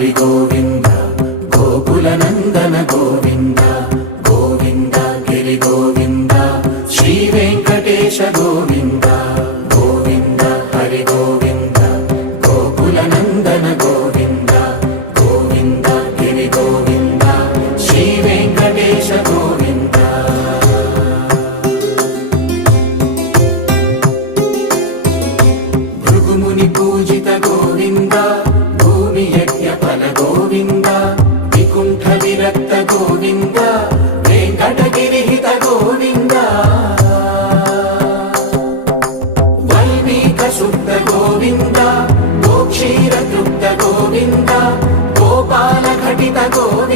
హరి గోవింద గోకుల నందన గోవింద గోవింద గిరి గోవింద శ్రీ వెంకటేశ గోవింద గోవింద హరి గోవింద గోకుల నందన గోవింద గోవింద గిరి గోవింద శ్రీ వెంకటేశ గోవింద భృగుముని పూజిత గోవింద భూమి యజ్ఞ ఫల గోవింద వికుంఠ విరక్త గోవింద వెంకటగిరిహిత గోవింద వల్మీక శుద్ధ గోవింద గోక్షీర తృప్త గోవింద గోపాల ఘటిత గోవింద